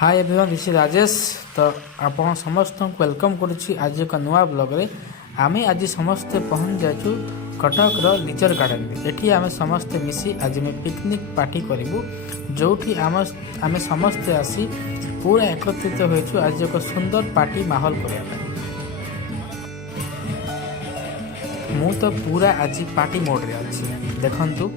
Hi everyone this is Rajesh. तो आपण समस्त को वेलकम करुच्ची आज एक नुआ ब्लॉग रे। आमे आज समस्ते पहुँच जाचु कटक लीचर गार्डन में। एठी आमे समस्ते मिसी आज में पिकनिक पार्टी करिवु जोठी आमे समस्ते आसी पूरा एकत्रित होइछु आज एक सुंदर पार्टी माहौल करबा। मु तो पूरा आज पार्टी मोड रे अछि देखंतु।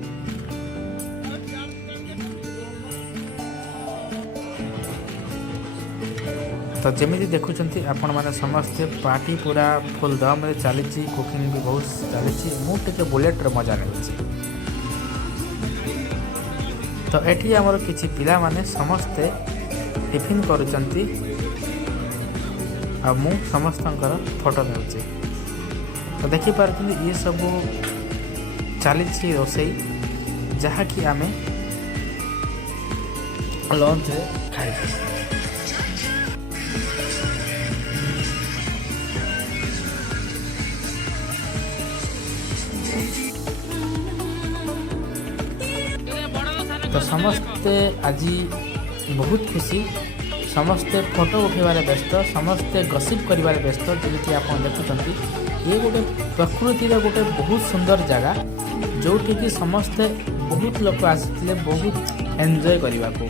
तो जमी देखुं आपण मैंने समस्ते पार्टी पूरा फुल दम रे चली कुकिंग भी बहुत चली मुझे बुलेट मजा नहीं। तो एठी आमर किछि पिला माने समस्ते टिफिन करुचंती आ मु समस्तंकर फोटो नेउची। तो देखि पारछन ये सब चली रोसई जहा कि आमे लंच रे खाइ। तो समस्ते आज बहुत खुशी, समस्ते फोटो उठेबार व्यस्त, समस्ते गसिप करिबार व्यस्त। जमी आप देखुं ये गोटे प्रकृति गोटे बहुत सुंदर जगह जोठी कि समस्ते बहुत लोग आसते बहुत एंजॉय करने को।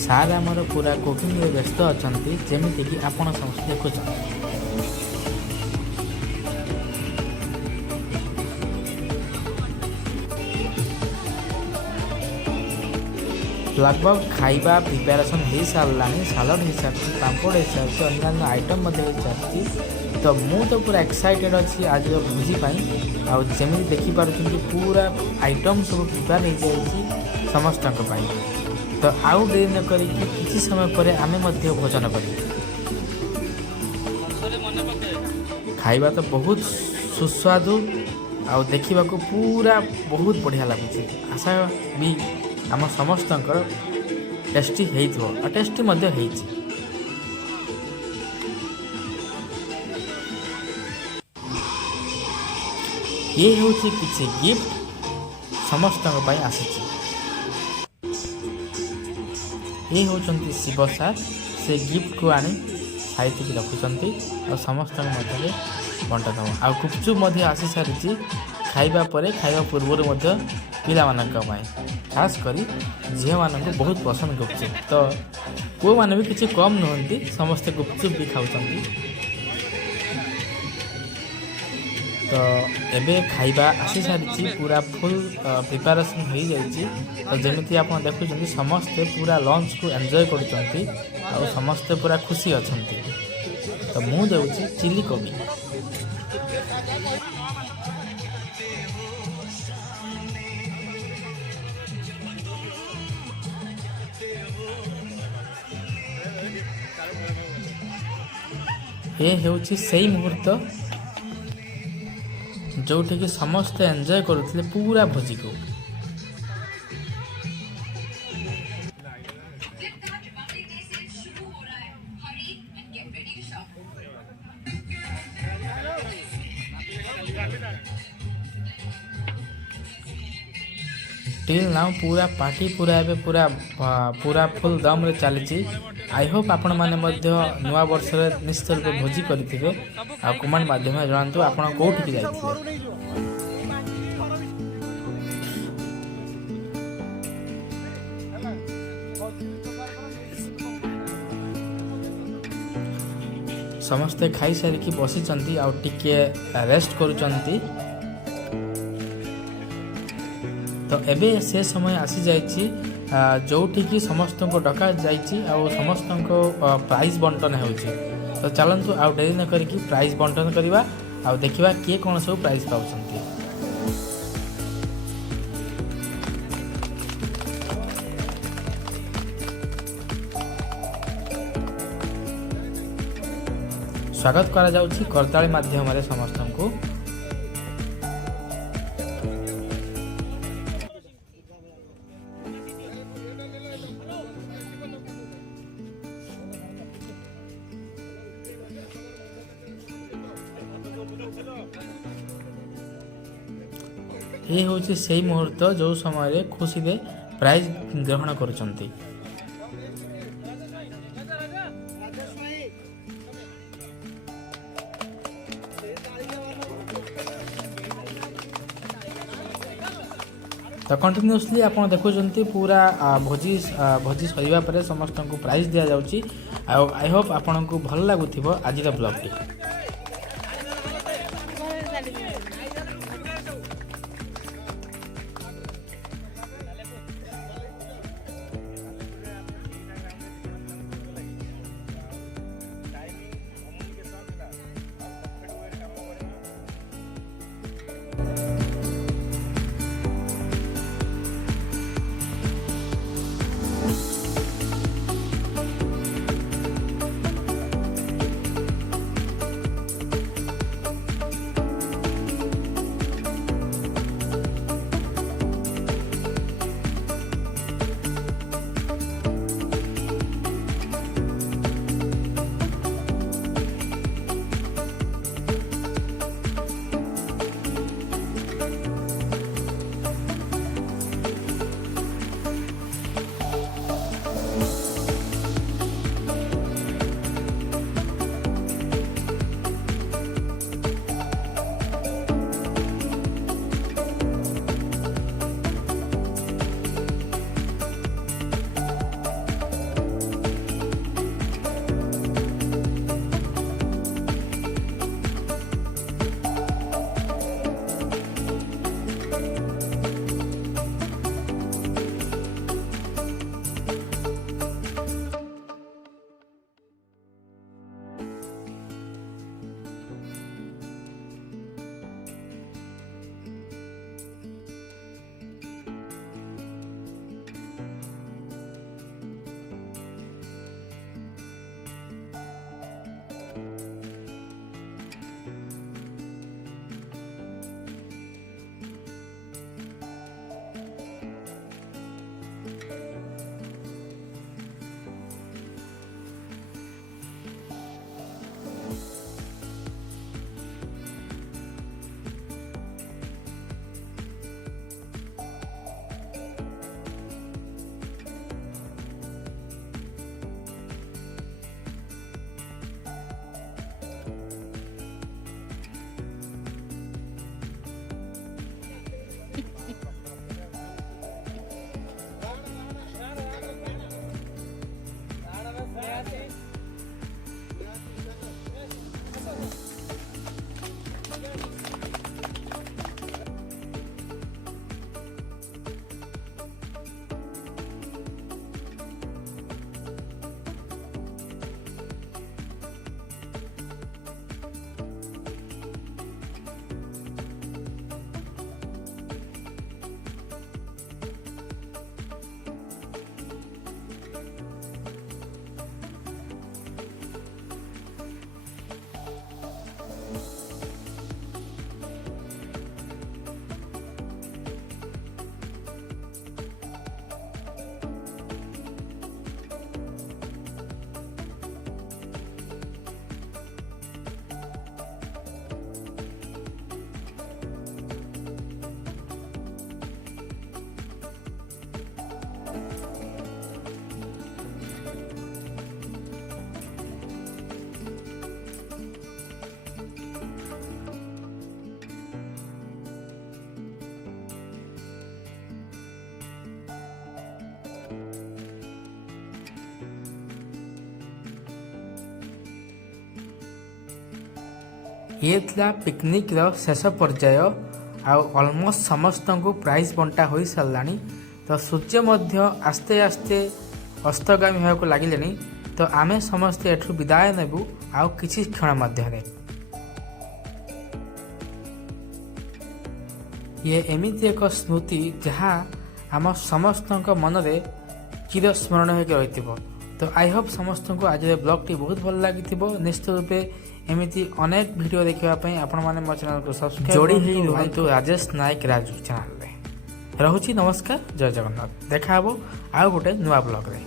सार आमर पूरा कुकिंग व्यस्त अच्छा जमीती कि आपण समस्त देखुं। लगभग खाइबा प्रिपेरेसन हो सारा, सालड हो सारी, पापड़ हो सारी, अन्य आइटम हो सारी। तो मु तो पूरा एक्साइटेड अच्छी आज भोजी आमी देखिपुर पूरा आइटम सब प्रिपेयर हो जाए समस्त। तो आउ देरी न करी किसी समय पर आमे मध्य भोजन कर खाइबा। तो बहुत सुस्वादु आउ देखा पूरा बहुत बढ़िया लगुच। आशा भी आम समस्त टेस्टी हो टेस्टी ये हूँ किसी गिफ्ट समस्त आसी। ये होचंती शिव सार, से गिफ्ट को आनी साइति रखुंट और समस्त मध्य बंटा दब। आ गुपचुप आसी सारी खाइबा परे खाइबा पूर्व पिला खास करी झील मान बहुत पसंद गुपचुप। तो पुओ मैंने भी किसी कम नुहति, समस्ते गुपचुप भी खाऊँ। तो एबे खाइबा आसी सारी पूरा फुल प्रिपेरेसन हो जाइए। तो जमी आप देखुं समस्ते पूरा लंच को एंजॉय करुँच और समस्ते पूरा खुशी अच्छा। तो मु देउची चिली कोबी। ये होची सही मुहूर्त जोठी कि समस्ते एंजॉय करुले पूरा भोजी को। टिल नाउ पूरा पार्टी पूरा एबे पूरा पूरा फुल दम रे चली। आई होप आपण माने मध्य नुआ वर्ष निश्चित रूप भोजी करेंगे। आ कमेंट माध्यम जनातु आपण कोठी जाइए। समस्ते खाई सारिकी बसी आउ टिके रेस्ट करुचंती। तो एबे से समय आसी जाइए जोठी कि समस्त को डका जाइए आ समस्त को प्राइज बंटन हो। तो चलतु आउ डेरी न करी प्राइज बंटन करवा आ देखा किए कौन सब प्राइज पाँच। स्वागत करा जाउछि करताली माध्यम रे समस्त को। ये हूँ से मुहूर्त जो समय खुशी रे प्राइज ग्रहण करुँच। तो कंटिन्यूअसली आप देखुं पूरा भोजी भोजी सरिया पर समस्त को प्राइज दि जाऊँगी। आई होप आपन को भल लगुव आज ब्लॉग टी। ये थिला पिकनिक रो शेष पर्याय ऑलमोस्ट समस्त को प्राइज बंटा हो साराणी। तो सूर्य मध्य आस्ते आस्ते अस्तगामी होगा लगिले। तो आमे समस्ते एठू विदाय नेबू आउ किछि क्षण मध्य। ये एमिति एक स्मृति जहाँ आम समस्त मन में चिरस्मरण होकर रही। तो आई होप समस्त को आज ब्लॉग टी बहुत भल लगी। निश्चित रूपे एमती अनेक वीडियो देखापी आपण मैंने मो चैनल को सब्सक्राइब जोड़ी रुहतु राजेश नायक राजू चैनल। रहुची नमस्कार, जय जगन्नाथ। देखा आउ गोटे नुआ ब्लॉग रे।